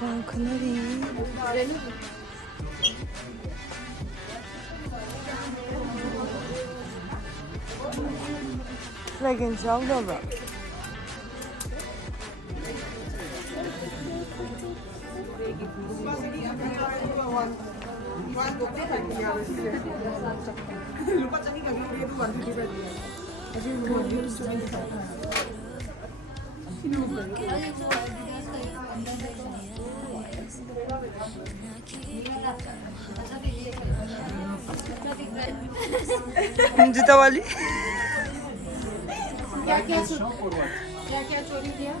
con Canary. Leggings aldı. जूता वाली क्या क्या चोरी किया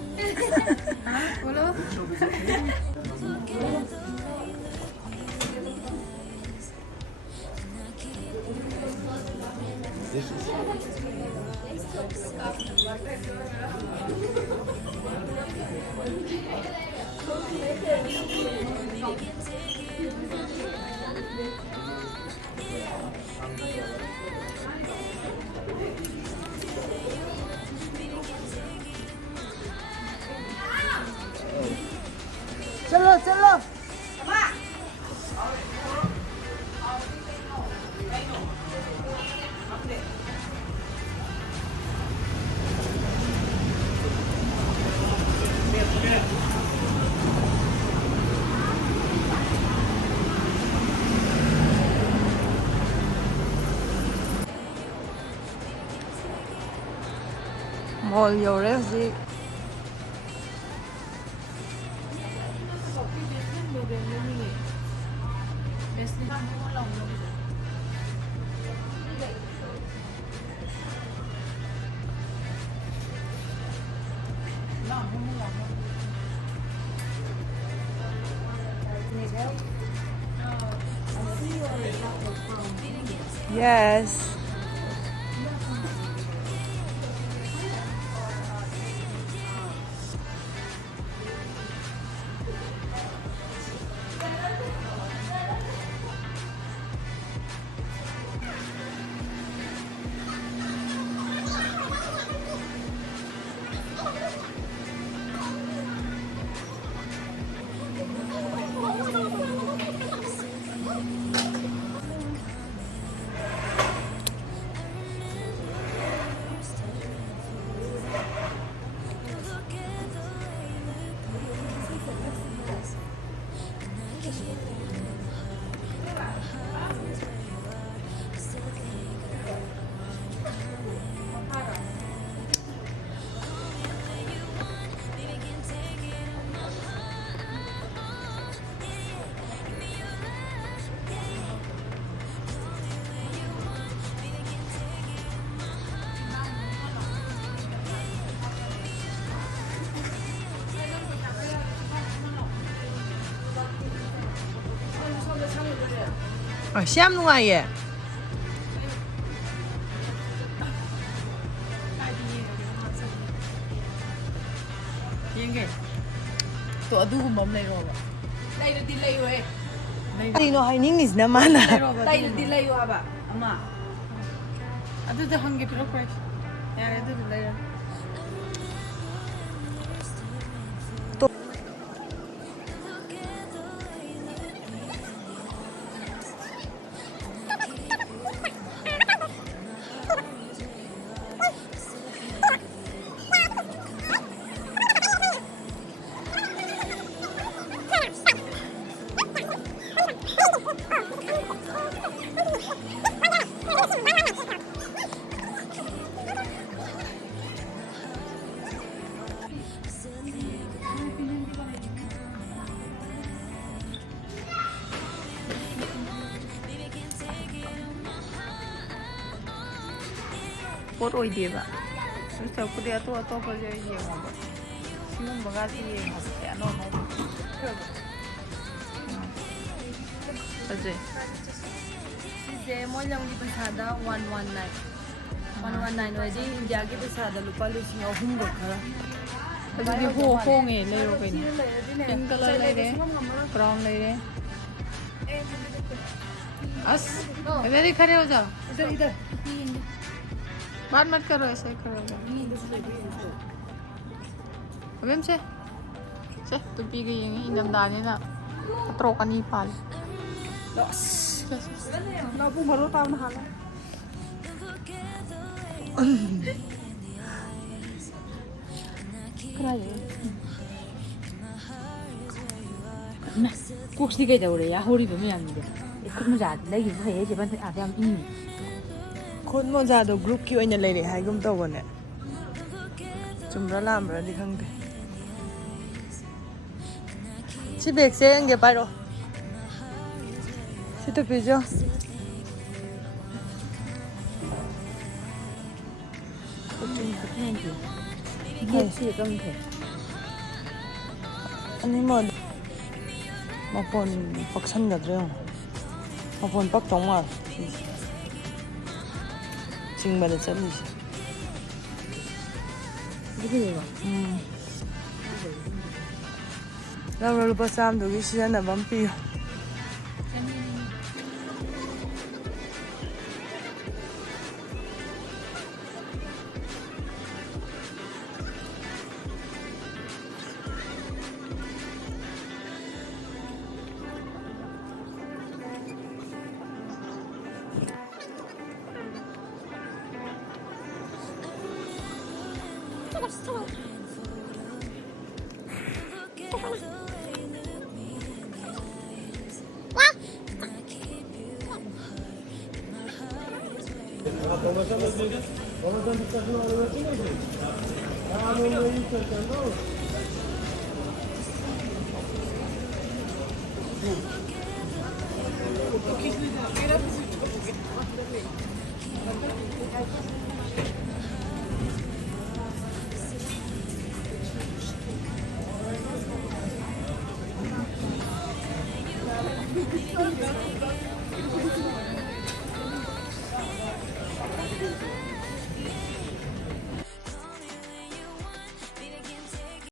बोलो चलो चलो mall 여래 hꯧꯖꯤꯛ Yes. 아, 시합 누가예. तो अदुगुम्बा अम लेरोबा लेरदि लेयो हे Dino hainingnisna mana. लेरदि लेयो हाबा अमा अदुदा हंगे पिरक्पै यारे अदुदा लेरो ꯄꯣꯠ ꯑꯣꯏꯗꯦꯕ ꯁꯔꯨꯛꯄꯨꯗꯤ ꯑꯇꯣꯞ ꯑꯇꯣꯞꯄꯁꯦ ꯌꯦꯡꯉꯣꯕ ꯁꯤꯒꯨꯝꯕꯒꯁꯤ ꯌꯦꯡꯉꯣꯕ ꯑꯅꯧꯕ ꯐꯖꯩ ꯁꯤꯁꯦ ꯃꯣꯏ ꯂꯝꯒꯤ ꯄꯩꯁꯥꯗ 119 119 ꯑꯣꯏꯗꯤ ꯏꯟꯗꯤꯌꯥꯒꯤ ꯄꯩꯁꯥꯗ ꯂꯨꯄꯥ 3,000ꯒ ꯈꯔ ꯑꯗꯨꯗꯤ ꯍꯣꯡꯉꯦ ꯂꯩꯔꯣ ꯀꯩꯅꯣ ꯄꯤꯡ ꯀꯂꯔ ꯂꯩꯔꯦ ब्राउन लेरे अस वेरी खड़े हो जाओ इधर इधर बात मत करो ऐसे ही खड़े हो जाओ अबेम से तू पी गई है इंगम दाने ना पत्रों का नहीं पाल ना पू मरो ताव ना हाला ꯀꯣꯛꯁꯤ ꯀꯩꯗꯧꯔꯦ ꯍꯧꯔꯤꯕ ꯃꯌꯥꯝꯁꯤꯗꯤ ꯈꯨꯠ ꯃꯣꯖꯥꯗꯤ ꯂꯩꯈꯤꯕ ꯐꯩꯌꯦ ꯆꯦ ꯕꯟ ꯑꯥꯗ ꯌꯥꯝ ꯏꯪꯉꯤ ꯈꯨꯠ ꯃꯣꯖꯥꯗꯣ ꯒ꯭ꯔꯨꯞꯀꯤ ꯑꯣꯏꯅ ꯂꯩꯔꯦ ꯍꯥꯏꯒꯨꯝ ꯇꯧꯕꯅꯦ ꯆꯨꯝꯕ꯭ꯔꯥ ꯂꯥꯝꯕ꯭ꯔꯥꯗꯤ ꯈꯪꯗꯦ ꯁꯤ ꯕꯦꯒꯁꯦ ꯌꯦꯡꯒꯦ ꯄꯥꯏꯔꯣ ꯁꯤ ꯇꯨꯄꯤꯁꯨ ꯌꯦꯠꯁꯤ ꯀꯝꯈ꯭ꯔꯦ ꯑꯅꯤꯃꯛ ꯃꯄꯣꯟ ꯄꯛꯁꯟꯒꯗ꯭ꯔꯥ ꯌꯦꯡꯉꯣ ꯃꯄꯣꯟ ꯄꯛꯇꯧ ꯃꯥꯜꯂꯦ ꯆꯤꯡꯕꯗ ꯆꯠꯂꯤꯁꯦ 이거예요. ꯂꯧꯔꯣ ꯂꯨꯄꯥ ꯆꯥꯝꯃꯗꯨꯒꯤ ꯁꯤꯖꯤꯟꯅꯕ ꯑꯃ ꯄꯤꯌꯨ